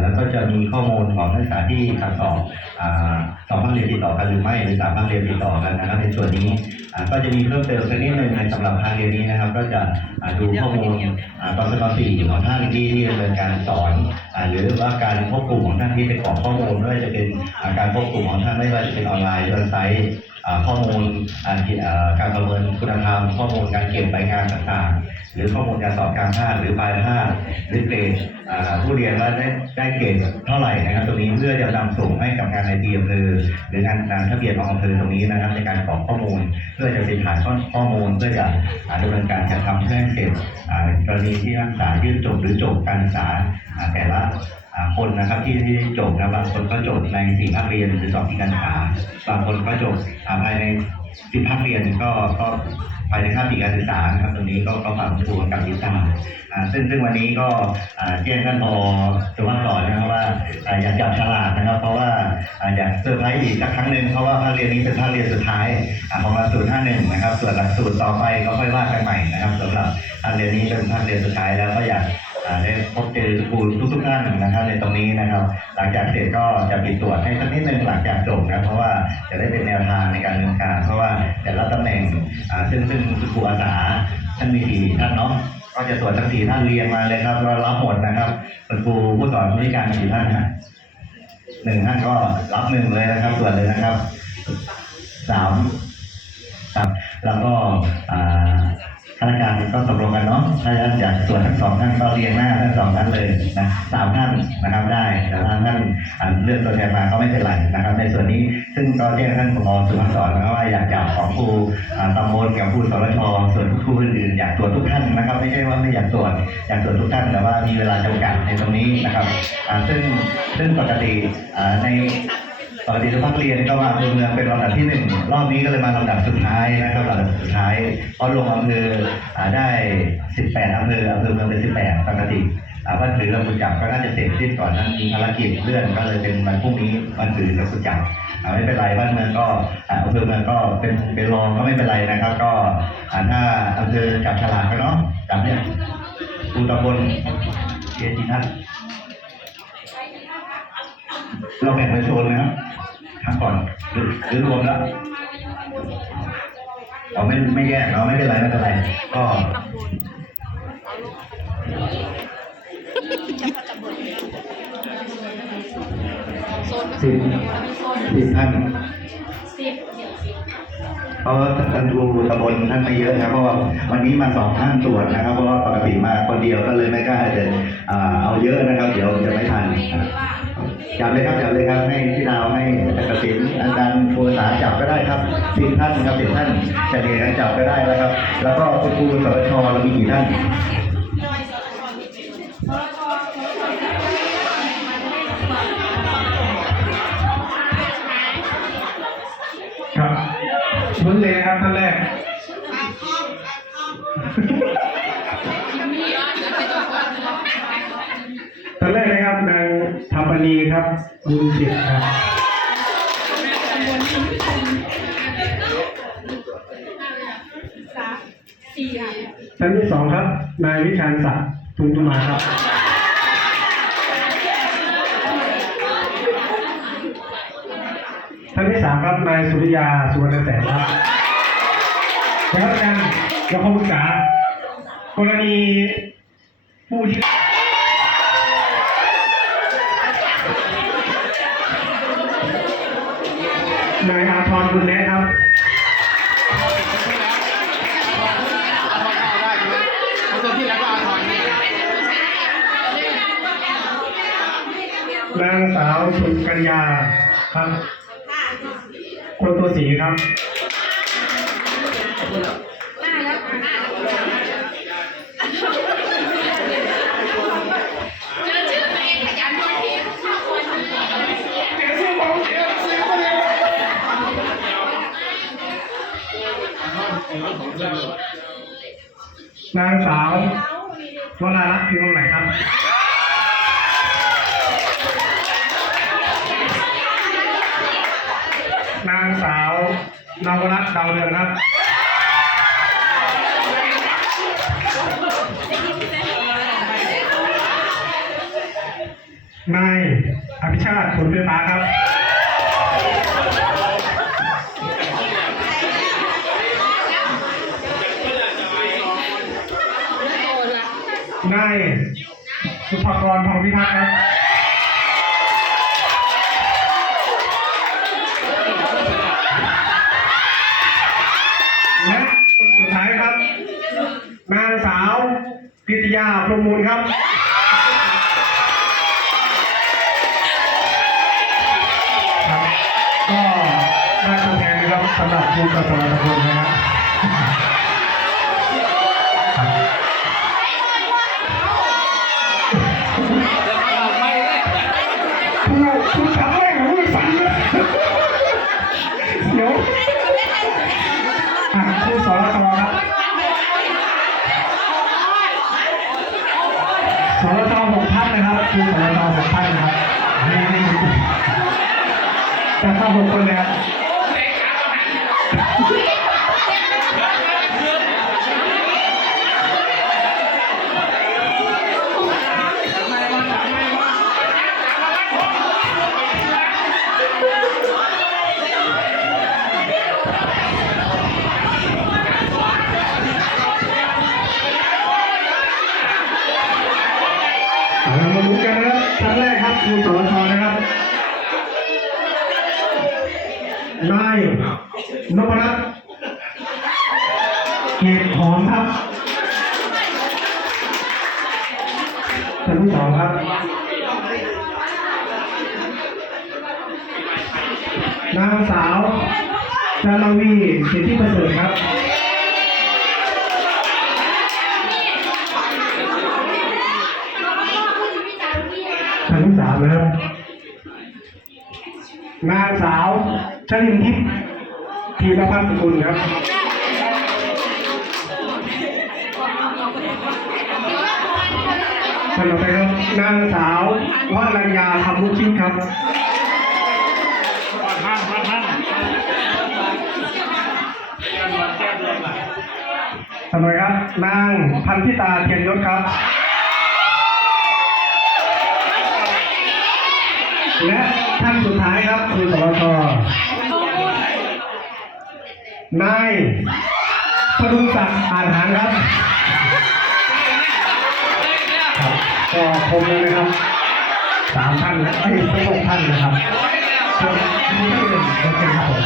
แล้วก็จะมีข้อมูลของนักศึกษาที่ทำสอบอ่าสองภาคเรียนติดต่อกันหรือไม่หรือสามภาคเรียนติดต่อกันนะครับในส่วนนี้ก็จะมีเพิ่มเติมสักนิดหนึ่งในสำหรับภาคเรียนนี้นะครับ ก็จะดูข้อมูลตอนสตสี่ของท่านที่ดำเนินการสอน หรือว่าการควบคุมของท่านที่เป็นของข้อมูลไม่ว่าจะเป็นการควบคุมของท่านไม่ว่าจะเป็นออนไลน์เว็บไซต์ ข้อมูลการประเมินคุณธรรม ข้อมูลการเก็บใบงานต่างๆ หรือข้อมูลการสอบการภาคหรือปลายภาคหรือเกรดผู้เรียนว่าได้ได้เกรดเท่าไหร่นะครับ ตรงนี้เพื่อจะนำส่งให้กับงานในทีอำเภอหรืองานงานทะเบียนของอำเภอตรงนี้นะครับ ในการกรอกข้อมูล เพื่อจะเป็นฐานข้อมูลเพื่อจะดำเนินการจัดทำเพื่อให้เสร็จกรณีที่นักศึกษายื่นจบหรือจบการศึกษาแต่ละ คนนะครับที่ที่จบนะบางคนก็จบในสี่ภาคเรียนหรือสองที่การศึกษาบางคนก็จบภายในสิบภาคเรียนก็ก็ภายในข้ามปีการศึกษานะครับตรงนี้ก็ก็ฝากครูกับวิชาอ่าซึ่งซึ่งวันนี้ก็แจ้งท่านพอสุวรรณสอนนะครับว่าอยากจับฉลากนะครับ เพราะว่าอยากเซอร์ไพรส์อีกสักครั้งหนึ่งเพราะว่าภาคเรียนนี้เป็นภาคเรียนสุดท้ายของหลักสูตร51นะครับ ส่วนหลักสูตรต่อไปก็ค่อยว่ากันใหม่นะครับสำหรับภาคเรียนนี้เป็นภาคเรียนสุดท้ายแล้วก็อยาก ได้พบเจอครูทุกทุกๆท่านนะครับ ในตรงนี้นะครับ หลังจากเสร็จก็จะปิดตรวจให้สักนิดนึงหลังจากจบนะเพราะว่าจะได้เป็นแนวทางในการดำเนินการ เพราะว่าแต่ละตำแหน่งซึ่งซึ่งครูอาสาท่านมีสี่ท่านเนาะก็จะตรวจทั้งสี่ท่านเรียงมาเลยครับเรารับหมดนะครับคุณครูผู้สอนผู้ริการสี่ท่านนะหนึ่งท่านก็รับหนึ่งเลยนะครับตรวจเลยนะครับสามครับแล้วก็อ่า ข้าราชการก็ตกลงกันเนาะถ้าอยากตรวจทั้งสองท่านก็เรียงหน้าทั้งสองท่านเลยนะสามท่านนะครับได้แต่ถ้าท่านอ่าเลือกตัวแทนมาก็ไม่เป็นไรนะครับ ในส่วนนี้ซึ่งก็แจ้งท่านผอสุภาสอนนะครับว่าอยากจับของครูอ่าตำบลกับครูสรชส่วนครูอื่นๆอยากตรวจทุกท่านนะครับ ไม่ใช่ว่าไม่อยากตรวจอยากตรวจทุกท่านแต่ว่ามีเวลาจำกัดในตรงนี้นะครับซึ่งซึ่งปกติใน ปกติทุกภาคเรียนก็มาอำเภอเมืองเป็นลำดับที่หนึ่งรอบนี้ก็เลยมาลำดับสุดท้ายนะครับลำดับสุดท้ายเพราะลงอำเภออ่าได้ 18อำเภออำเภอเมืองเป็น18ปกติอ่าวันถือเราคุณจับก็น่าจะเสร็จสิ้นก่อนนั้นมีภารกิจเลื่อนก็เลยเป็นวันพรุ่งนี้วันถือเราคุณจับไม่เป็นไรบ้านเมืองก็อำเภอเมืองก็เป็นเป็นรองก็ไม่เป็นไรนะครับ ก็ถ้าอำเภอจับฉลากก็เนาะจับเนี่ยครูตำบลเกจิท่าน เราแบ่งเป็นโซนเลยครับครั้งก่อนหรือหรือรวมแล้วเราไม่ไม่แยกเราไม่เป็นไรไม่เป็นไรก็สิบสิบท่านเพราะว่าท่านครูตำบลท่านไม่เยอะนะครับเพราะว่าวันนี้มาสองท่านตรวจนะครับ เพราะว่าปกติมาคนเดียวก็เลยไม่กล้าจะเอาเยอะนะครับ เดี๋ยวจะไม่ทัน จับเลยครับจับเลยครับให้พี่ดาวให้จักรย์ศิลป์อาจารย์ครูสาจับก็ได้ครับสิบท่านครับสิบท่านเฉลี่ยกันจับก็ได้แล้วครับ แล้วก็คุณครูสวชเรามีกี่ท่าน มีครับบุญจิตครับท่านที่สองครับ นายวิชาญศักดิ์ทุนตุมาครับท่านที่สามครับ นายสุริยาสุวรรณแสนครับนะครับอาจารย์เราคงปรึกษากรณีผู้ที่ นายอาทรบุญแนะครับเอาตัวที่แล้วก็อาถอนนี่นางสาวสุกัญญาครับคนตัวสีครับ นางสาววรารัตน์พิมพ์ไหนครับนางสาวนวรัตน์ดาวเรืองครับ นายอภิชาติผลไฟฟ้าครับ นายสุภกรทองพิทักษ์ครับและคนสุดท้ายครับ นางสาวกิติยาพรหมูลครับก็ได้ตัวแทนนะครับสำหรับครูกศนตะพลนะครับ นะครับครูสองท่านนะครับแต่ถ้าหกคนแล้วเรา นายนพรัตน์เกตหอมครับท่านที่สองครับ นางสาวจารวีสิทธิประเสริฐครับท่านที่สามนะครับนางสาว ชลินทิพย์ธีรพัฒน์สกุลครับท่านต่อไปครับนางสาววรัญญาคำลุกชิดครับท่านท่านท่านท่านต่อไปครับ นางพันธิตาเทียนยศครับและท่านสุดท้ายครับคือสรช นายพดุงศักดิ์อ่านหางครับครับก็คมเลยนะครับสามท่านนะไอ้ยทั้งหกท่านนะครับส่วนมีท่านอื่นโอเคครับผม